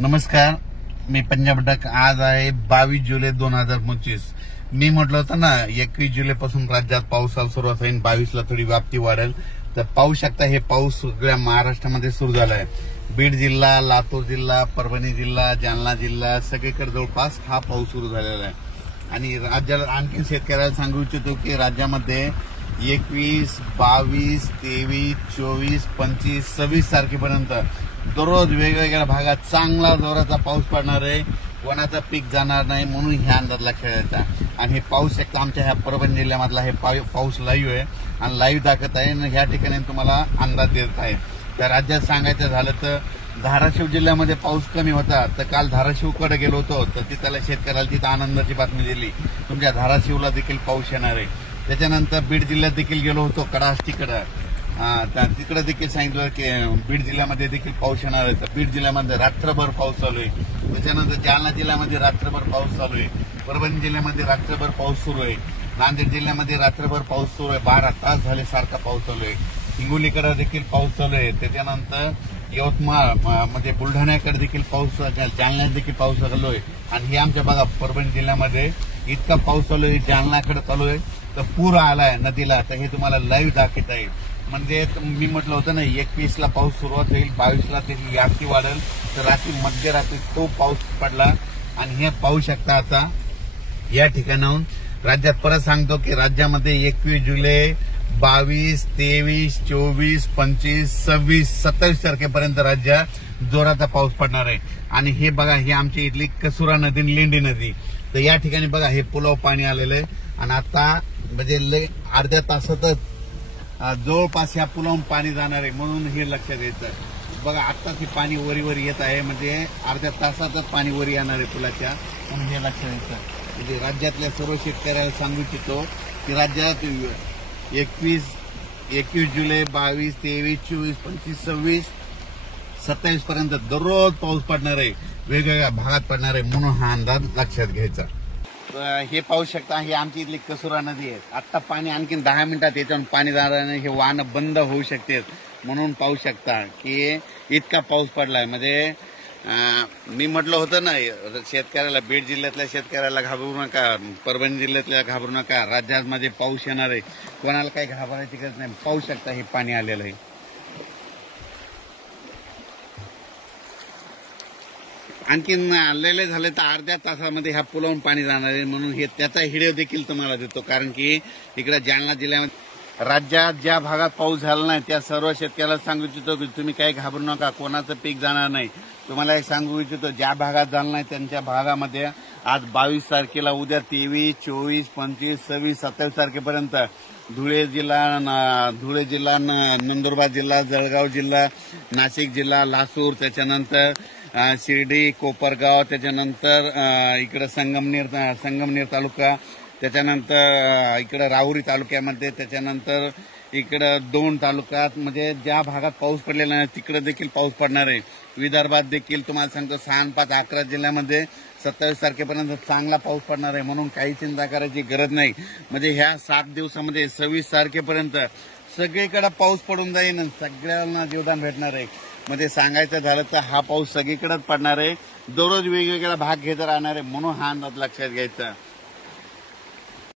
नमस्कार, मी पंजाब डक। आज आहे 22 जुलै 2025। मी म्हटलं होतं ना 21 जुलैपासून राज्यात पावसाला सुरुवात होईल, 22ला थोडी व्याप्ती वाढेल। तर पाहू शकता हे पाऊस सगळ्या महाराष्ट्रामध्ये सुरू झाला आहे। बीड जिल्हा, लातूर जिल्हा, परभणी जिल्हा, जालना जिल्हा सगळीकडे जवळपास हा पाऊस सुरू झालेला आहे। आणि राज्याला आणखी शेतकऱ्याला सांगू इच्छितो की राज्यामध्ये 21, 22, 23, 24, 25, 26 तारखेपर्यंत दररोज वेगवेगळ्या भागात चांगला जोराचा पाऊस पडणार आहे। कोणाचं पीक जाणार नाही म्हणून ह्या अंदाज लक्षात येता। आणि हे पाऊस शकता आमच्या ह्या परभणी जिल्ह्यामधला हे पाऊस लाईव्ह आहे आणि लाईव्ह दाखवत आहे आणि ह्या ठिकाणी तुम्हाला अंदाज देत आहे। तर राज्यात सांगायचं झालं तर धाराशिव जिल्ह्यामध्ये पाऊस कमी होता, तर काल धाराशिवकडे गेलो होतो तर तिथल्या शेतकऱ्याला तिथं आनंदाची बातमी दिली, तुमच्या धाराशिवला देखील पाऊस येणार आहे। त्याच्यानंतर बीड जिल्ह्यात देखील गेलो होतो कडाष्टीकडे, तिकडे देखील सांगितलं की बीड जिल्ह्यामध्ये देखील पाऊस येणार आहे। तर बीड जिल्ह्यामध्ये रात्रभर पाऊस चालू आहे। त्याच्यानंतर जालना जिल्ह्यामध्ये रात्रभर पाऊस चालू आहे। परभणी जिल्ह्यामध्ये रात्रभर पाऊस सुरू आहे। नांदेड जिल्ह्यामध्ये रात्रभर पाऊस सुरू आहे, 12 तास झाले सारखा पाऊस चालू आहे। हिंगोलीकडे देखील पाऊस चालू आहे। त्याच्यानंतर यवतमाळ म्हणजे बुलढाण्याकडे देखील पाऊस, जालन्यात देखील पाऊस चालू आहे। आणि हे आमच्या बघा परभणी जिल्ह्यामध्ये इतका पाऊस चालू आहे, जालन्याकडे चालू आहे तर पूर आलाय नदीला। तर हे तुम्हाला लाईव्ह दाखवत आहे। म्हणजे मी म्हटलं होतं ना 21ला पाऊस सुरुवात होईल, 22ला त्याची व्याप्ती वाढेल। तर रात्री मध्यरात्री खूप पाऊस पडला आणि हे पाहू शकता आता या ठिकाणाहून। राज्यात परत सांगतो की राज्यामध्ये 21 जुलै, 22, 23, 24, 25, 26, 27 तारखेपर्यंत राज्यात जोराचा पाऊस पडणार आहे। आणि हे बघा ही आमची इथली कसुरा नदी, लेंडी नदी, तर या ठिकाणी बघा हे पुलाव पाणी आलेलं आहे। आणि आता म्हणजे अर्ध्या तासातच जवळपास या पुलावून पाणी जाणार आहे म्हणून हे लक्षात येतं। बघा आता ते पाणी वरीवर येत आहे, म्हणजे अर्ध्या तासातच पाणी वरी येणार आहे पुलाच्या, म्हणून हे लक्षात येतं। म्हणजे राज्यातल्या सर्व शेतकऱ्याला सांगू इच्छितो की राज्यात 21 जुलै, 22, 23, 24, 25, 26, 27 पर्यंत दररोज पाऊस पडणार आहे, वेगवेगळ्या भागात पडणार आहे म्हणून हा अंदाज लक्षात घ्यायचा। हे पाहू शकता ही आमची इथली कसुरा नदी आहे। आता पाणी आणखीन 10 मिनिटात याच्यावर पाणी जाणार, हे वाहन बंद होऊ शकते म्हणून पाहू शकता की इतका पाऊस पडलाय। म्हणजे मी म्हटलं होतं ना शेतकऱ्याला, बीड जिल्ह्यातल्या शेतकऱ्याला घाबरू नका, परभणी जिल्ह्यातल्या घाबरू नका, राज्यामध्ये पाऊस येणार आहे, कोणाला काही घाबरायची गरज नाही। पाहू शकता हे पाणी आलेलं आहे। आणखीन आलेले झाले तर अर्ध्या तासामध्ये ह्या पुलावून पाणी जाणार आहे म्हणून हे त्याचा व्हिडिओ देखील तुम्हाला देतो। कारण की इकडे जालना जिल्ह्यामध्ये राज्यात ज्या भागात पाऊस झाला नाही त्या सर्व शेतकऱ्याला सांगू इच्छितो की तुम्ही काही घाबरू नका, कोणाचं पीक जाणार नाही। तुम्हाला एक सांगू इच्छितो ज्या भागात झालं नाही त्यांच्या भागामध्ये आज 22 तारखेला, उद्या 23, 24, 25, 26, 27 तारखेपर्यंत धुळे जिल्हा, नंदुरबार जिल्हा, जळगाव जिल्हा, नाशिक जिल्हा, लासूर, त्याच्यानंतर शिर्डी, कोपरगाव, त्याच्यानंतर इकडे संगमनेर तालुका, त्याच्यानंतर इकडे राहुरी तालुक्यामध्ये, त्याच्यानंतर इकडे 2 तालुक्यात, म्हणजे ज्या भागात पाऊस पडलेला नाही तिकडे देखील पाऊस पडणार आहे। विदर्भात देखील तुम्हाला सांगतो 6, 5, 11 जिल्ह्यामध्ये 27 तारखेपर्यंत चांगला पाऊस पडणार आहे म्हणून काही चिंता करायची गरज नाही। म्हणजे ह्या 7 दिवसामध्ये 26 तारखेपर्यंत सगळीकडे पाऊस पडून जाईल आणि सगळ्यांना जीवदान भेटणार आहे। म्हणजे सांगायचं झालं तर हा पाऊस सगळीकडेच पडणार आहे, दररोज वेगवेगळा भाग घेत राहणार आहे म्हणून हा अंदाज लक्षात घ्यायचा।